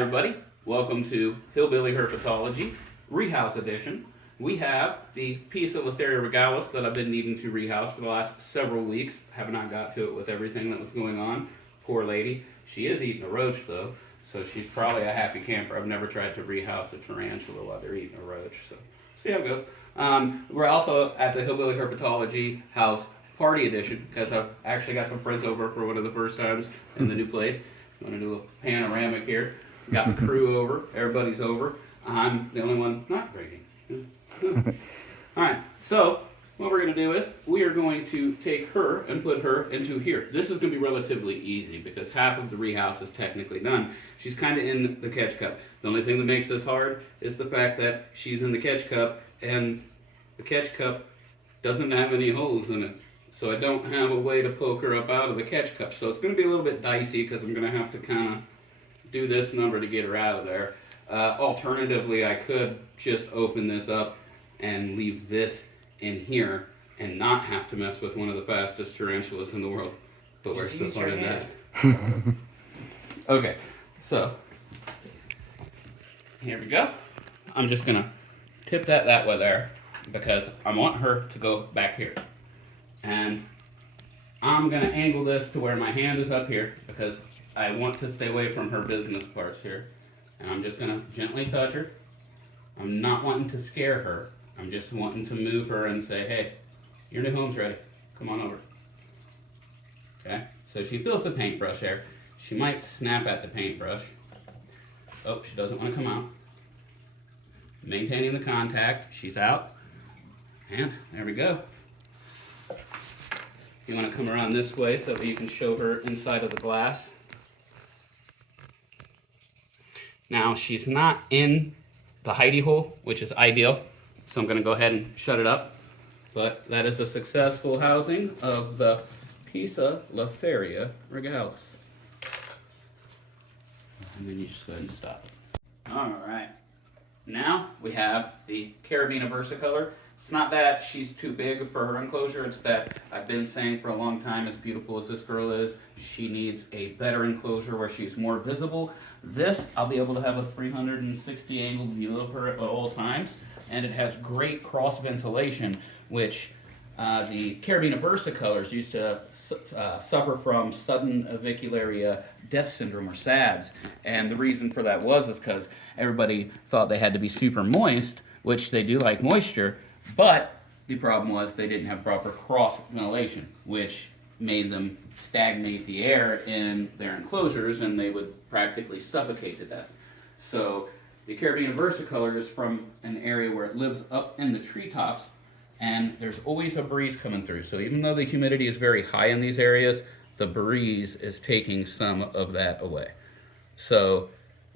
everybody. Welcome to Hillbilly Herpetology, Rehouse Edition. We have the piece of Lotharia regalis that I've been needing to rehouse for the last several weeks. Have not got to it with everything that was going on. Poor lady. She is eating a roach though, so she's probably a happy camper. I've never tried to rehouse a tarantula while they're eating a roach, so see how it goes. We're also at the Hillbilly Herpetology House Party Edition because I've actually got some friends over for one of the first times in the new place. I'm going to do a panoramic here. Got the crew over. Everybody's over. I'm the only one not drinking. Alright, so what we're going to do is we are going to take her and put her into here. This is going to be relatively easy because half of the rehouse is technically done. She's kind of in the catch cup. The only thing that makes this hard is the fact that she's in the catch cup and the catch cup doesn't have any holes in it. So I don't have a way to poke her up out of the catch cup. So it's going to be a little bit dicey because I'm going to have to kind of do this number to get her out of there. Alternatively, I could just open this up and leave this in here and not have to mess with one of the fastest tarantulas in the world. But where's the fun in that? Okay, so here we go. I'm just going to tip that way there because I want her to go back here. And I'm going to angle this to where my hand is up here because I want to stay away from her business parts here. And I'm just going to gently touch her. I'm not wanting to scare her. I'm just wanting to move her and say, hey, your new home's ready. Come on over. Okay, so she feels the paintbrush there. She might snap at the paintbrush. Oh, she doesn't want to come out. Maintaining the contact. She's out. And there we go. You want to come around this way so that you can show her inside of the glass. Now, she's not in the hidey hole, which is ideal, so I'm going to go ahead and shut it up. But that is a successful housing of the Pisa Lotharia regalis. And then you just go ahead and stop it. All right. Now we have the Carabina versicolor. It's not that she's too big for her enclosure, it's that I've been saying for a long time, as beautiful as this girl is, she needs a better enclosure where she's more visible. This, I'll be able to have a 360 angle view of her at all times, and it has great cross ventilation, which the Carabina versicolors used to suffer from sudden avicularia death syndrome, or SADS, and the reason for that was because everybody thought they had to be super moist, which they do like moisture, but the problem was they didn't have proper cross ventilation, which made them stagnate the air in their enclosures and they would practically suffocate to death. So the Carabina versicolor is from an area where it lives up in the treetops and there's always a breeze coming through. So even though the humidity is very high in these areas, the breeze is taking some of that away. So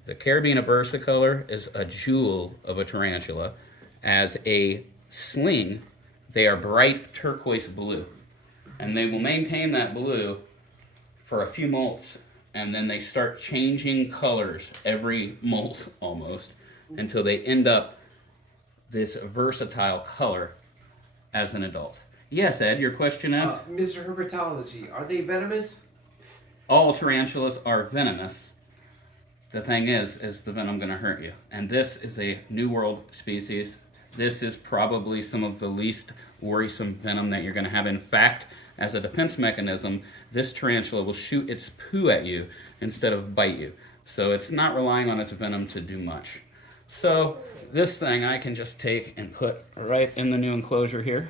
the Carabina versicolor is a jewel of a tarantula. As a sling, they are bright turquoise blue. And they will maintain that blue for a few molts, and then they start changing colors every molt almost until they end up this versatile color as an adult. Yes, Ed, your question is? Mr. Herpetology, are they venomous? All tarantulas are venomous. The thing is the venom going to hurt you? And this is a New World species. This is probably some of the least worrisome venom that you're going to have. In fact, as a defense mechanism, this tarantula will shoot its poo at you instead of bite you. So it's not relying on its venom to do much. So this thing I can just take and put right in the new enclosure here.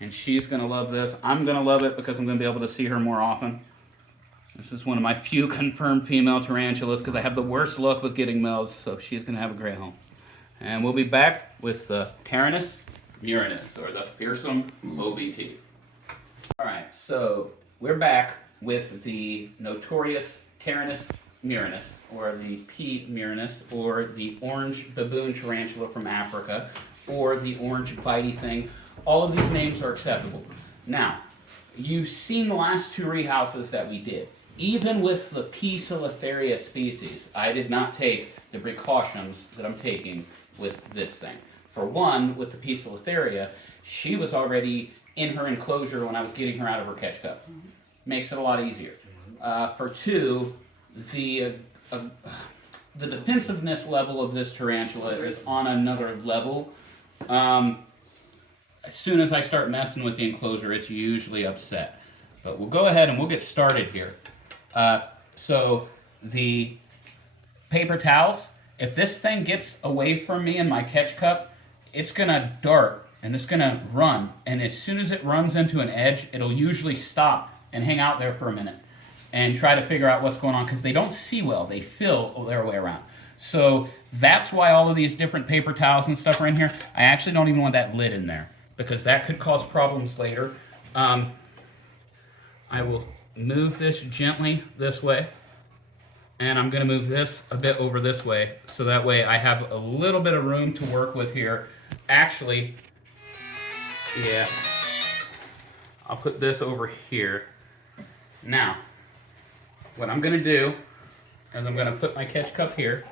And she's going to love this. I'm going to love it because I'm going to be able to see her more often. This is one of my few confirmed female tarantulas because I have the worst luck with getting males, so she's going to have a great home. And we'll be back with the Taranis murinus, or the fearsome OBT. Alright, so we're back with the notorious Taranis murinus, or the P. murinus, or the orange baboon tarantula from Africa, or the orange bitey thing. All of these names are acceptable. Now, you've seen the last two rehouses that we did. Even with the Pisa Lotharia species, I did not take the precautions that I'm taking with this thing. For one, with the Pisa Lotharia, she was already in her enclosure when I was getting her out of her catch cup. Makes it a lot easier. For two, the the defensiveness level of this tarantula is on another level. As soon as I start messing with the enclosure, it's usually upset. But we'll go ahead and we'll get started here. So the paper towels, if this thing gets away from me in my catch cup, it's gonna dart and it's gonna run. And as soon as it runs into an edge, it'll usually stop and hang out there for a minute and try to figure out what's going on, because they don't see well, they feel their way around. So that's why all of these different paper towels and stuff are in here. I actually don't even want that lid in there, because that could cause problems later. I will move this gently this way, and I'm going to move this a bit over this way, so that way I have a little bit of room to work with here. Actually, yeah, I'll put this over here. Now, what I'm going to do is I'm going to put my catch cup here,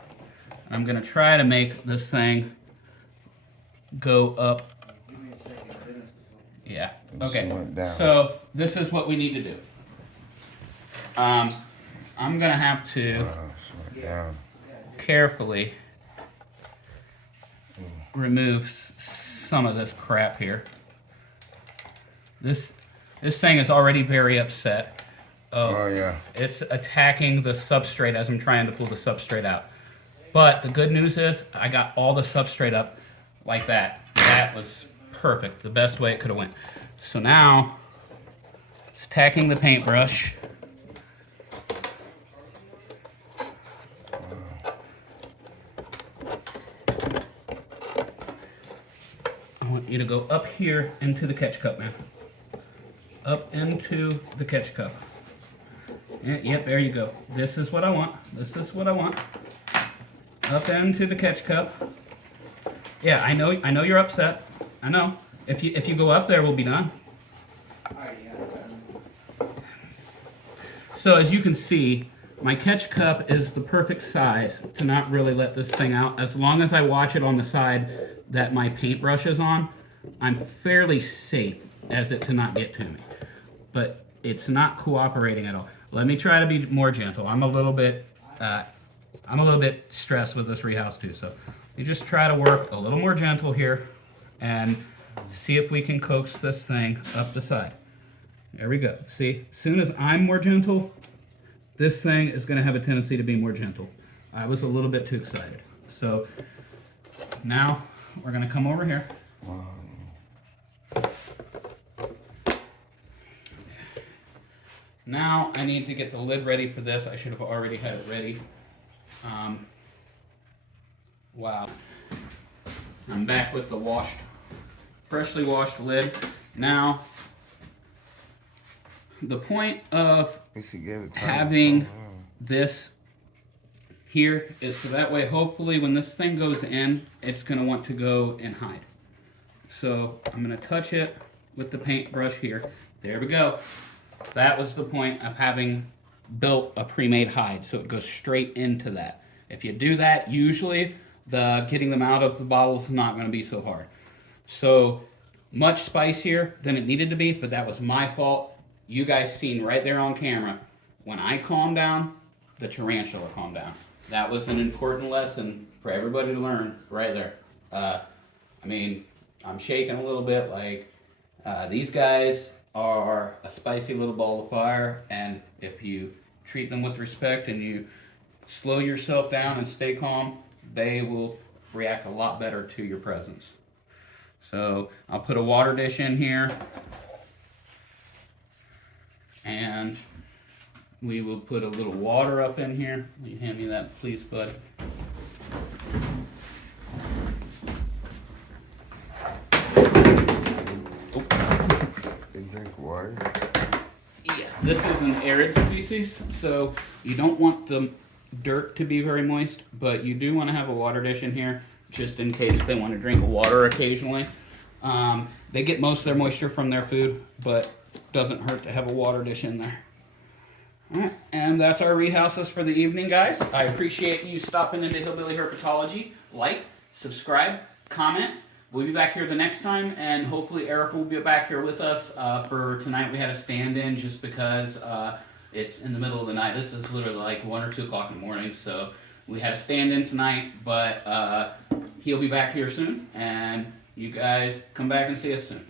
and I'm going to try to make this thing go up. Yeah, okay, so this is what we need to do. I'm going to have to carefully remove some of this crap here. This thing is already very upset. Oh yeah. It's attacking the substrate as I'm trying to pull the substrate out. But the good news is I got all the substrate up like that. That was perfect, the best way it could have went. So now it's attacking the paintbrush. I want you to go up here into the catch cup, man. Up into the catch cup. Yep, there you go. This is what I want. This is what I want. Up into the catch cup. Yeah, I know you're upset. I know. If you go up there, we'll be done. So as you can see, my catch cup is the perfect size to not really let this thing out. As long as I watch it on the side that my paintbrush is on, I'm fairly safe as it to not get to me. But it's not cooperating at all. Let me try to be more gentle. I'm a little bit stressed with this rehouse too. So you just try to work a little more gentle here and see if we can coax this thing up the side. There we go. See, as soon as I'm more gentle, this thing is going to have a tendency to be more gentle. I was a little bit too excited. So now we're going to come over here. Now I need to get the lid ready for this. I should have already had it ready. Wow. I'm back with the freshly washed lid. Now, the point of having this here is so that way, hopefully, when this thing goes in, it's going to want to go and hide. So I'm going to touch it with the paintbrush here. There we go. That was the point of having built a pre-made hide, so it goes straight into that. If you do that, usually getting them out of the bottle is not going to be so hard. So much spicier than it needed to be, but that was my fault. You guys seen right there on camera. When I calmed down, the tarantula calmed down. That was an important lesson for everybody to learn right there. I mean, I'm shaking a little bit. Like, these guys are a spicy little ball of fire, and if you treat them with respect and you slow yourself down and stay calm, they will react a lot better to your presence. So I'll put a water dish in here, and we will put a little water up in here. Will you hand me that, please, bud? They drink water? Yeah, this is an arid species, so you don't want the dirt to be very moist, but you do want to have a water dish in here just in case they want to drink water occasionally. They get most of their moisture from their food, but doesn't hurt to have a water dish in there. All right, and that's our rehouses for the evening, guys. I appreciate you stopping into Hillbilly Herpetology. Like, subscribe, comment. We'll be back here the next time, and hopefully Erica will be back here with us. For tonight, we had a stand-in just because It's in the middle of the night. This is literally like 1 or 2 o'clock in the morning. So we had a stand-in tonight, but he'll be back here soon, and you guys come back and see us soon.